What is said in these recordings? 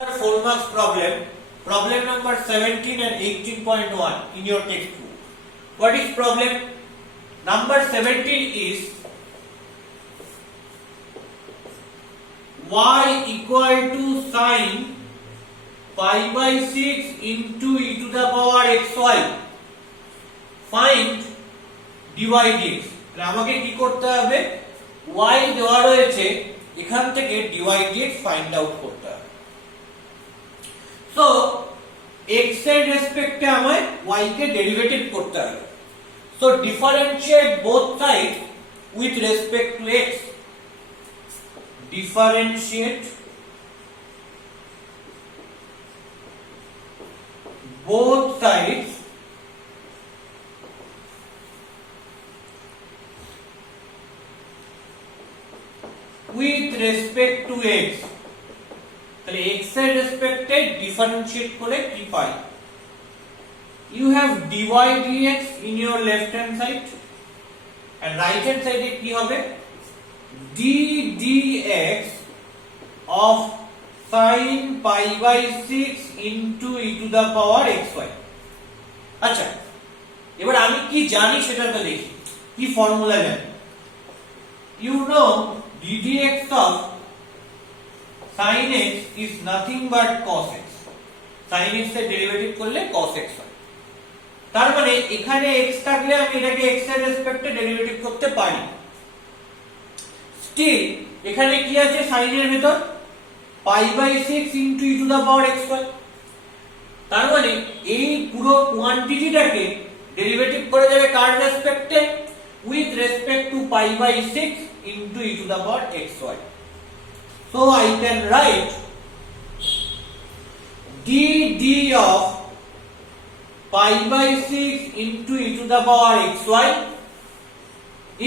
4 marks problem number 17 and 18.1 in your textbook. What is problem? Number 17 is y equal to sin pi by 6 into e to the power xy. Find dy dx. আমাকে কি করতে হবে? y দেওয়া রয়েছে, এখান থেকে dy dx find out করতে হবে। So x এর রেসপেক্টে আমায় y কে ডেরিভেটিভ করতে হবে। So differentiate both sides with respect to x. Differentiate both sides with respect to x. তাহলে x এর রেসপেক্টে ডিফারেন্সিয়েট করে কি পাই? You have dy dx in your left hand side and right hand side এ কি হবে? d dx of sin pi by 6 into e to the power xy. আচ্ছা, এবার আমি কি জানি সেটা তো দেখি। কি ফর্মুলা জানি? You know d dx of sin x is nothing but cos x. sin x এর ডেরিভেটিভ করলে cos x হয়। তার মানে এখানে x থাকলে আমি এটাকে x এর রেসপেক্টে ডেরিভেটিভ করতে পারি। স্টিল এখানে কি আছে sin এর ভিতর? pi by 6 into e to the power xy। তার মানে এই পুরো কোয়ান্টিটিটাকে ডেরিভেটিভ করে যাবে কার রেসপেক্টে? With respect to pi by 6 into e to the power xy. So I can write dd of pi by 6 into e to the power xy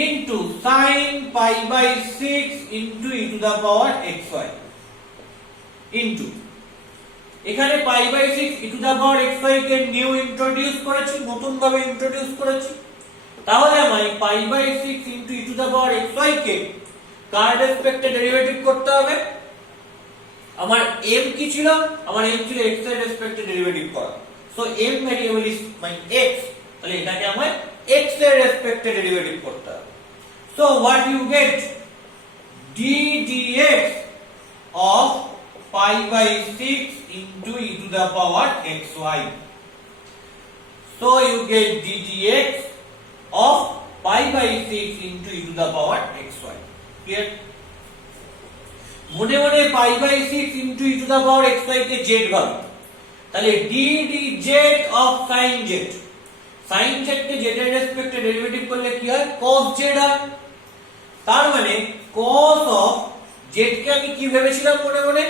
into sin pi by 6 into e to the power xy into এখানে pi by 6 e to the power xy K new introduce করেছি, নতুন ভাবে introduce করেছি। তাহলে আমি pi by 6 into e to the power xy কে কার রেসপেক্টে ডেরিভেটিভ করতে হবে? আমার m কি ছিল? আমার m ছিল x এর রেসপেক্টে ডেরিভেটিভ করা। So m variable is my x, তাহলে এটাকে আমায় x এর রেসপেক্টে ডেরিভেটিভ করতে হবে। So what you get? d dx of pi by 6 into e to the power xy. So you get d dx of pi by 6 into e to the power xy. Clear? মনে মনে pi by 6 into e to the power xy K z ভাবে, তাহলে d dz of sin z, sin z K z এর রেসপেক্টে derivative করলে কি হয়? cos z হয়। তার মানে cos of z কে আমি কি ভেবেছিলাম মনে মনে?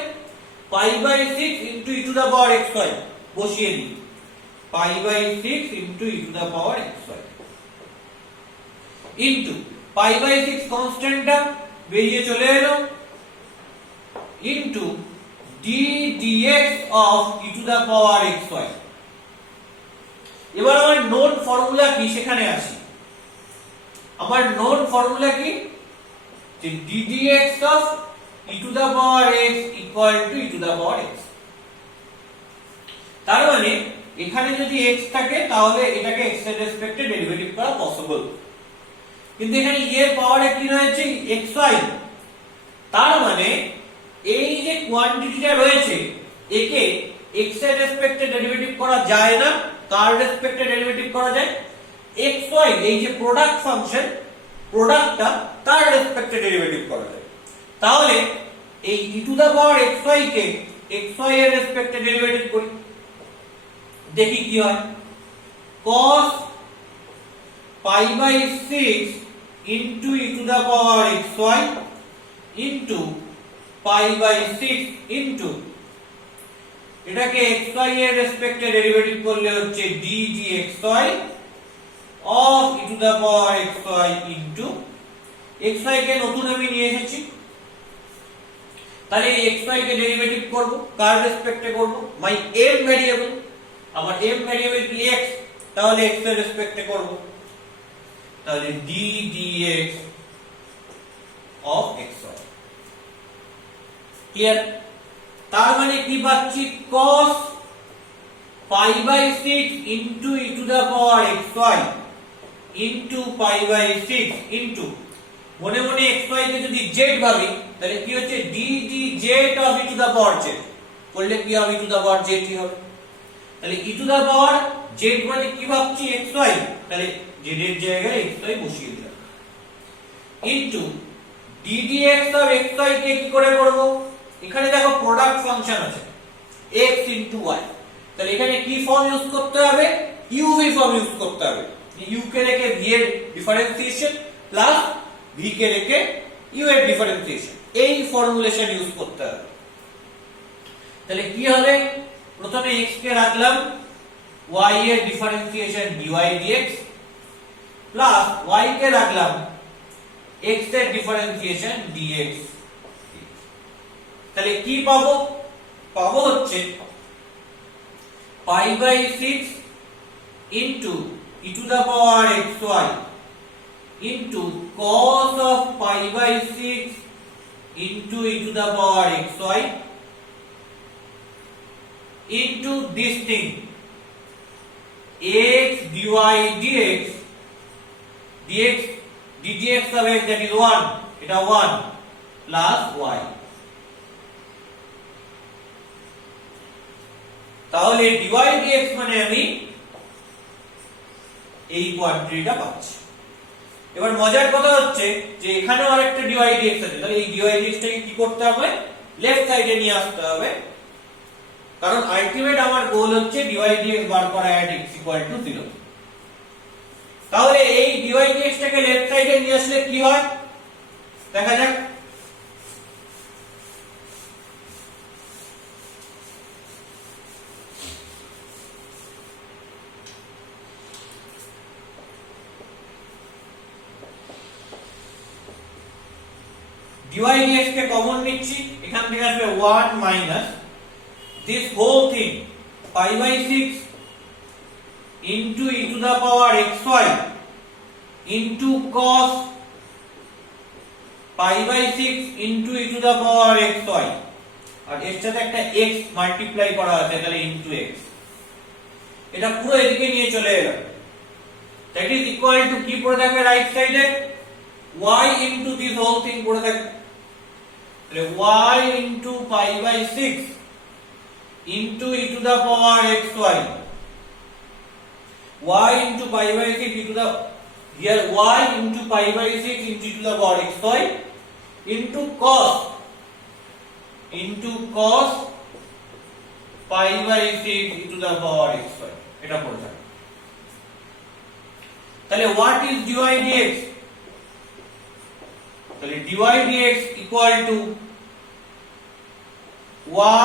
pi by 6 into e to the power xy বসিয়ে দিই, pi by 6 into e to the power xy into pi by 6 কনস্ট্যান্টটা বেরিয়ে চলে এলো into d dx of e to the power xy। এবার আমার নোন ফর্মুলা কি সেখানে আসি। আমার নোন ফর্মুলা কি? যে d dx of e to the power x equal to e to the power x। তার মানে এখানে যদি x থাকে তাহলে এটাকে x এর রেসপেক্টে ডেরিভেটিভ করা পসিবল। কিন্তু এখানে e এর পাওয়ারে কি রয়েছে? xy। তার মানে এই যে কোয়ান্টিটিটা রয়েছে একে x এর রেসপেক্টে ডেরিভেটিভ করা যায় না, কার রেসপেক্টে ডেরিভেটিভ করা যায়? xy, এই যে প্রোডাক্ট ফাংশন, প্রোডাক্টটা তার রেসপেক্টে ডেরিভেটিভ করা যায়। তাহলে এই e to the power xy কে xy এর রেসপেক্টে ডেরিভেটিভ করি, দেখি কি হয়। cos pi by 6 into e to the power xy into pi by 6 into এটাকে xy এর রেসপেক্টে ডেরিভেটিভ করলে হচ্ছে d dxy of e to the power xy into xy কে নতুন আমি নিয়ে এসেছি, তাহলে এই xy কে ডেরিভেটিভ করব কার রেসপেক্টে করব? মাই m ভ্যারিয়েবল। আমার m ভ্যারিয়েবল কি x, তাহলে x এর রেসপেক্টে করব, তাহলে d dx of xy। Clear? তার মানে কি পাচ্ছি cos pi by 6 into e to the power xy into pi by 6 into মনে মনে xy কে যদি z ভাবি তাহলে কি হচ্ছে d dz of e to the power z করলে কি হবে e to the power z ই হবে। তাহলে e to the power z মানে কি ভাবছি xy, তাহলে z এর জায়গায় xy বসিয়ে দিলাম into d dx of xy কে কি করে করব, এখানে দেখো প্রোডাক্ট ফাংশন আছে x into y, তাহলে এখানে কি ফর্ম ইউজ করতে হবে uv ফর্ম ইউজ করতে হবে, u কে রেখে v এর ডিফারেন্সিয়েশন প্লাস v কে রেখে u এর ডিফারেন্সিয়েশন, এই ফর্মুলেশন ইউজ করতে হবে। তাহলে কি হবে, প্রথমে x কে রাখলাম y এর differentiation dy dx plus y কে রাখলাম x এর ডিফারেন্সিয়েশন dx। তাহলে কি পাবো, পাবো হচ্ছে pi by 6 into e to the power xy into cos of pi by 6 into e to the power xy into this thing x dy dx dx ddx of x, that is 1, এটা 1 plus y। তাহলে dy dx মানে আমি এই কোয়ান্টিটিটা পাচ্ছি। এবার মজার কথা হচ্ছে যে এখানেও আরেকটা dy dx আছে, তাহলে এই dy dx টাকে কি করতে হবে, লেফট সাইডে নিয়ে আসতে হবে, কারণ আলটিমেট আমার গোল হচ্ছে dy dx বার করা at x = 0। তাহলে এই dy dx টাকে লেফট সাইডে নিয়ে আসলে কি হয় দেখা যাক। dy dx কে কমন নিচ্ছি, এখান থেকে আসবে 1 minus this whole thing pi by 6 into e to the power xy into cos pi by 6 into e to the power xy, আর এর সাথে একটা x মাল্টিপ্লাই করা আছে তাহলে into x, এটা পুরো এদিকে নিয়ে চলে এলো, that is equal to কি পড়ে থাকবে রাইট সাইডে y into this whole thing পড়ে থাকবে, তাহলে y into pi by 6 into e to the power xy, y into pi by 6 e to the, here y into pi by 6 into e to the power xy into cos pi by 6 e to the power xy, এটা পড়ে থাকবে। তাহলে what is dy dx, তাহলে dy dx equal to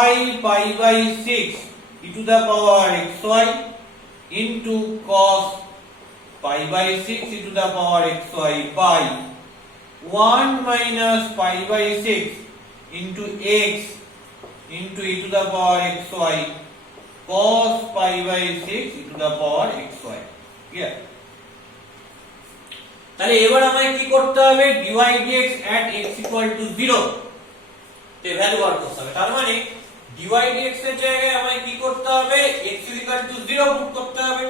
y pi by 6 e to the power xy into cos pi by 6 e to the power xy by 1 minus pi by 6 into x into e to the power xy cos pi by 6 e to the power xy, clear? তাহলে এবার আমায় কি করতে হবে, dy dx at x = 0 তে value বার করতে হবে, তার মানে dy dx এর জায়গায় আমায় কি করতে হবে, x = 0 পুট করতে হবে।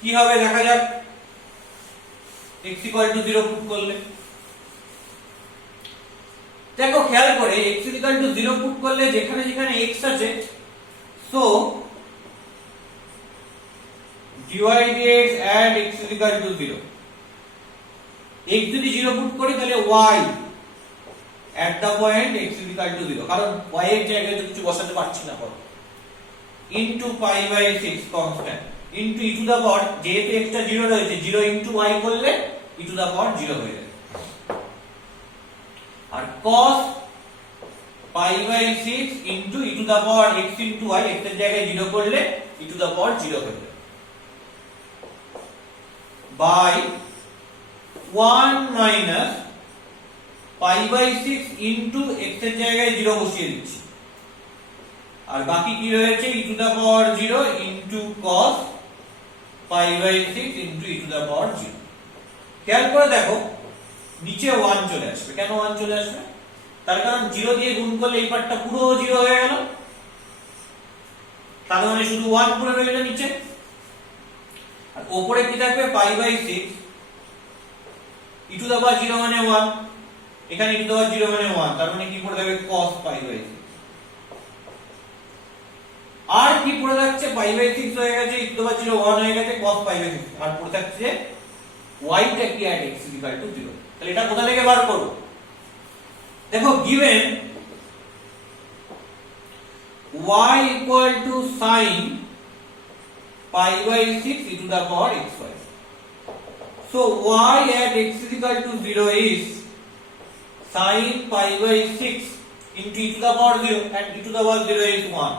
কি হবে দেখা যাক, x = 0 পুট করলে দেখো খেয়াল করে x = 0 পুট করলে যেখানে যেখানে x আছে, so dy dx at x = 0, x যদি 0 পুট করি তাহলে y at the point x = 0, কারণ y এর জায়গায় তো কিছু বসাতে পারছি না, পর into pi by 6 constant into e to the power, যেহেতু x টা 0 রয়েছে 0 into y করলে e to the power 0 হয়ে যাবে, আর cos pi by 6 into e to the power x into y, x এর জায়গায় 0 করলে e to the power 0 হয়ে যাবে by 1 minus pi by 6 into x এর জায়গায় 0 বসিয়ে দিচ্ছি, আর বাকি কি রয়েছে e to the power 0 into cos pi by 6 into e to the power 0। খেয়াল করে দেখো নিচে 1 চলে আসবে, কেন 1 চলে আসবে, তার কারণ 0 দিয়ে গুণ করলে এই পার্টটা পুরো 0 হয়ে গেল, তার মানে শুধু 1 পড়ে রইল নিচে। আর উপরে কি থাকবে π/6 e টু দা পাওয়ার 0 মানে 1, এখানে e টু দা পাওয়ার 0 মানে 1, তার মানে কি পড়ে থাকবে cos π/6। আর কি পড়ে থাকছে π/6 হয়ে গেছে, e টু দা পাওয়ার 0 1 হয়ে গেছে, cos π/6 আর পড়ে থাকছে y টা কি at x = 0। তাহলে এটা কোথা থেকে বার করব? দেখো given y = sin π/6 e to the power xy. So y at x = 0 is sin π/6 into e to the power 0, and e to the power 0 is 1.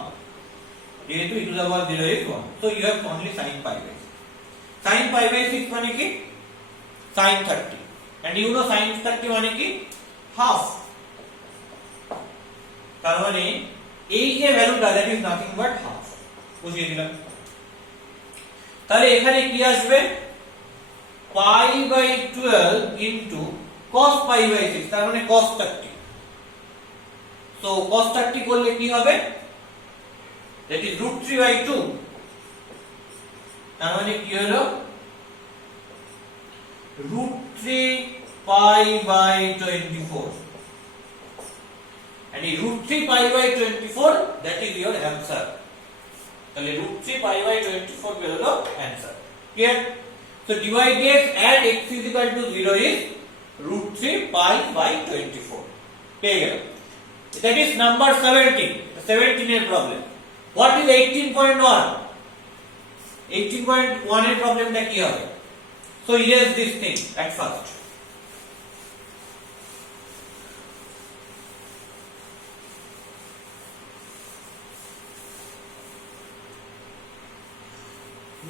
যেহেতু e to the power 0 is 1, so you have only sin π/6. Sin π/6 মানে কি? sin 30, and you know sin 30 মানে কি? half. তার মানে এই যে ভ্যালুটা that is nothing but half বুঝিয়ে দিলাম। তাহলে এখানে কি আসবে π/12 into cos π/6, তার মানে cos 30। so cos 30 করলে কি হবে, that is √3/2, তার মানে কি হলো √3π/24, and √3π/24 that is your answer। তাহলে √3π/24 বের হলো answer। clear? so dy dx at x = 0 is √3π/24 পেয়ে গেল। that is number 17 এর প্রবলেম। what is 18.1? 18.1 এর প্রবলেমটা কি হবে? so erase this thing at first।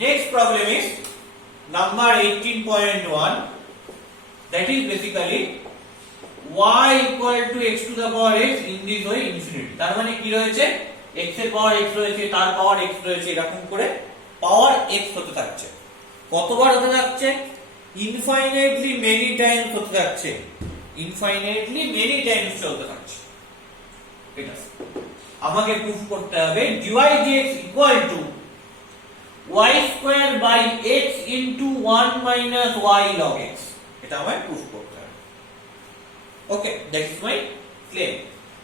next problem is number 18.1, that is basically y = x to the power x in this way infinity। তার মানে কি রয়েছে, x এর পাওয়ার x রয়েছে, তার পাওয়ার x রয়েছে, এরকম করে পাওয়ার x হতে থাকছে। কতবার হতে থাকছে? ইনফাইনাইটলি মেনি টাইমস হতে থাকছে, ইনফাইনাইটলি মেনি টাইমস হতে থাকছে। এটা আমাকে প্রুফ করতে হবে dy dx = y² / x into 1 minus y log x, এটা আমায় প্রুফ করতে হবে। ওকে, দ্যাট ইজ মাই ক্লেম।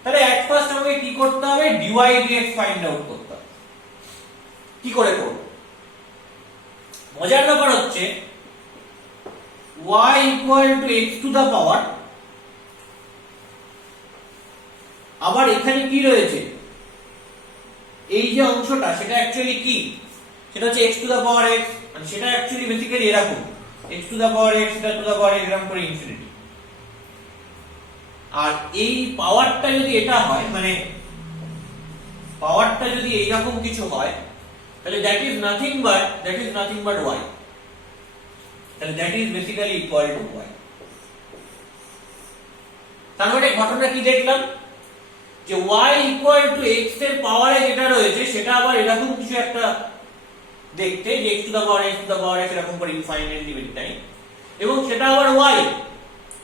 তাহলে এট ফার্স্ট আমাকে কি করতে হবে, dy dx ফাইন্ড আউট করতে হবে। কি করে করব? মজার ব্যাপার হচ্ছে y = x to the power, আবার এখানে কি রয়েছে, এই যে অংশটা সেটা অ্যাকচুয়ালি কি, সেটা হচ্ছে x to the power x, মানে সেটা অ্যাকচুয়ালি বেসিক্যালি এরকম x to the power x এটা to the power x এরকম করে ইনফিনিটি। আর এই পাওয়ারটা যদি এটা হয়, মানে পাওয়ারটা যদি এইরকম কিছু হয়, তাহলে that is nothing but y, তাহলে that is basically equal to y। তার মানে ঘটনা কি দেখলাম, যে y = x এর পাওয়ারে যেটা রয়েছে সেটা আবার এরকম কিছু একটা দেখতে, যে x to the power x এরকম করে ইনফাইনাইটলি মেনি টাইম, এবং সেটা আবার y,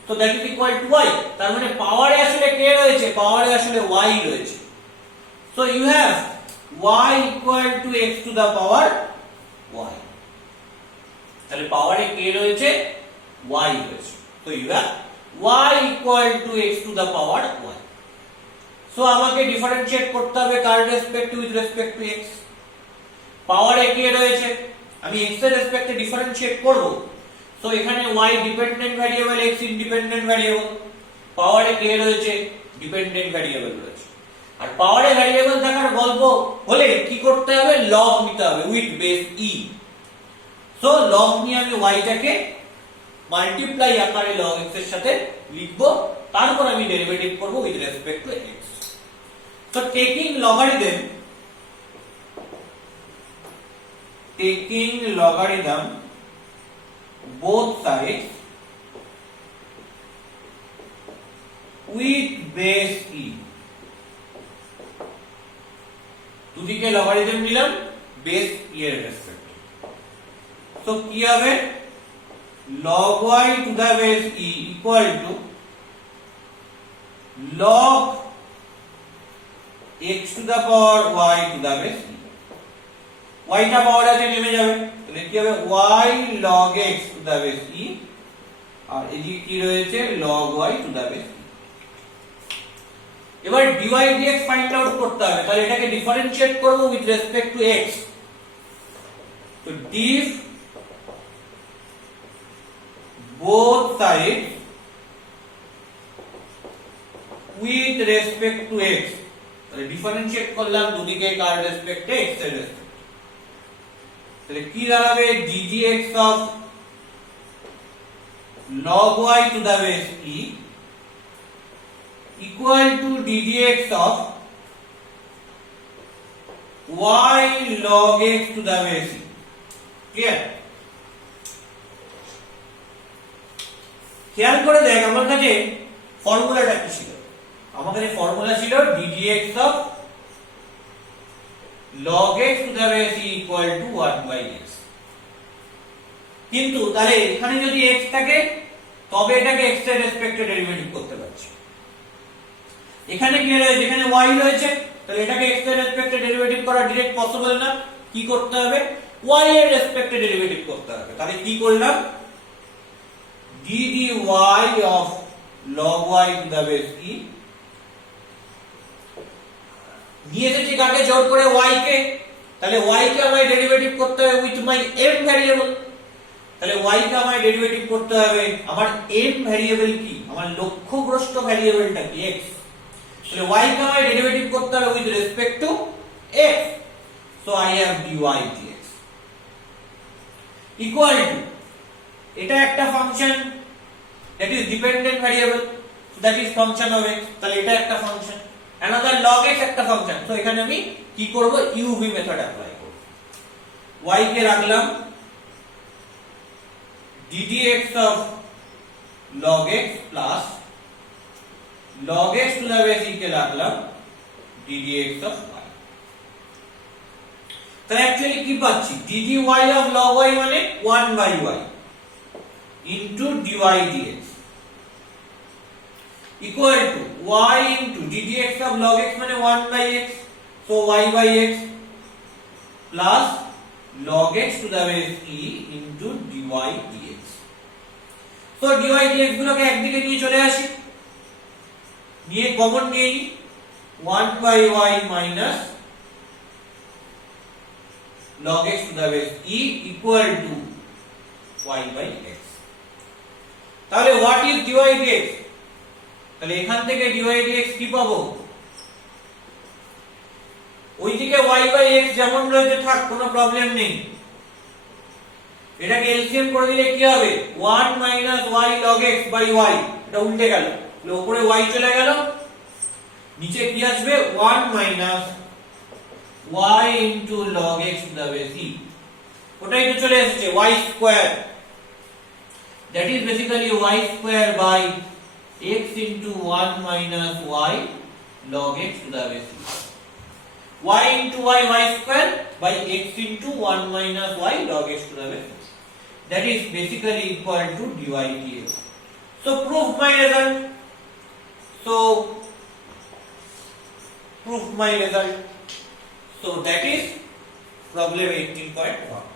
so that is equal to y। তার মানে পাওয়ারে আসলে কে রয়েছে, পাওয়ারে আসলে y রয়েছে। so you have y = x to the power y, তাহলে পাওয়ারে কে রয়েছে, y রয়েছে। so you have y = x to the power y। so আমাকে ডিফারেন্সিয়েট করতে হবে কার respect with respect to x। পাওয়ারে কে রয়েছে, আমি x এর রেসপেক্টে ডিফারেন্সিয়েট করব, সো এখানে y dependent variable, x independent variable. পাওয়ারে কে রয়েছে, ডিপেন্ডেন্ট ভ্যারিয়েবল রয়েছে। আর পাওয়ারে ভ্যারিয়েবল থাকার গল্প হলে কি করতে হবে, লগ নিতে হবে with base e। So log নিয়ে আমি y টাকে মাল্টিপ্লাই আকারে log x এর সাথে লিখব, তারপর আমি ডেরিভেটিভ করব with respect to x। So taking logarithm both sides with base e, দুদিকে লগারিদম নিলাম বেস e এর রেসপেক্টে। সো কি হবে, log y to the base e equal to log x to the power y to the base e, y টা পাওয়ার আছে নেমে যাবে, তাহলে কি হবে y log x to the base e, আর এদিকে কি রয়েছে log y to the base e। এবার dy dx ফাইন্ড আউট করতে হবে, তাহলে এটাকে ডিফারেনশিয়েট করব উইথ রেসপেক্ট টু x। তো ডিফ both sides with respect to x, তাহলে ডিফারেনশিয়েট করলাম দুদিকে কার রেসপেক্টে x এর রেসপেক্টে, তাহলে কি দাঁড়াবে ddx of log y to the base e equal to ddx of y log x to the base e। Clear? খেয়াল করে দেখ আমার কাছে ফর্মুলাটা কি ছিল, আমার কাছে ফর্মুলা ছিল ddx of log x to the base e equal to 1 by x। কিন্তু তাহলে এখানে যদি x থাকে তবে এটাকে x এর রেসপেক্টে ডেরিভেটিভ করতে পারছি, এখানে কি রয়েছে এখানে y রয়েছে, তাহলে এটাকে x এর রেসপেক্টে ডেরিভেটিভ করা ডাইরেক্ট পসিবল না, কি করতে হবে y এর রেসপেক্টে ডেরিভেটিভ করতে হবে। তাহলে কি করলাম dy of log y to the base e, নিয়ে এসেছি কাকে জোর করে y কে, তাহলে y কে আমায় ডেরিভেটিভ করতে হবে উইথ মাই m ভ্যারিয়েবল, তাহলে y কে আমায় ডেরিভেটিভ করতে হবে আমার m ভ্যারিয়েবল কি আমার লক্ষ্যগ্রস্ত ভ্যারিয়েবলটা কি x, তাহলে y কে আমায় ডেরিভেটিভ করতে হবে with respect to x, so I have dy dx equal to, এটা একটা function that is dependent variable, that is function of x, তাহলে এটা একটা ফাংশন, another log x একটা ফাংশন, তো এখানে আমি কি করব uv মেথড অ্যাপ্লাই করব, y কে রাখলাম ddx of log x plus log x to the base e কে রাখলাম ddx of y। তাহলে অ্যাকচুয়ালি কি পাচ্ছি dy of log y মানে 1 by y into dy dx equal to y into ddx of log x মানে 1 by x, so y by x plus log x to the base e into dy dx। তো dy dx গুলোকে একদিকে নিয়ে চলে আসি, নিয়ে common নিয়ে নিই 1 by y minus log x to the base e equal to y by x। তাহলে what is dy dx, তাহলে এখান থেকে dy dx কি পাবো ওইদিকে y by x যেমন রয়েছে থাক, কোনো প্রবলেম নেই, এটাকে এলসিএম করে দিলে কি হবে 1 minus y log x by y, এটা উল্টে গেল, তাহলে উপরে y চলে গেল, নিচে কি আসবে 1 minus y into log x to the base e, ওটাই তো চলে এসেছে y square, that is basically y square by x into 1 minus y log x to the base e, y into y square by x into 1 minus y log x to the base e, that is basically equal to dy dx। So prove my result, so prove my result, so that is problem 18.1।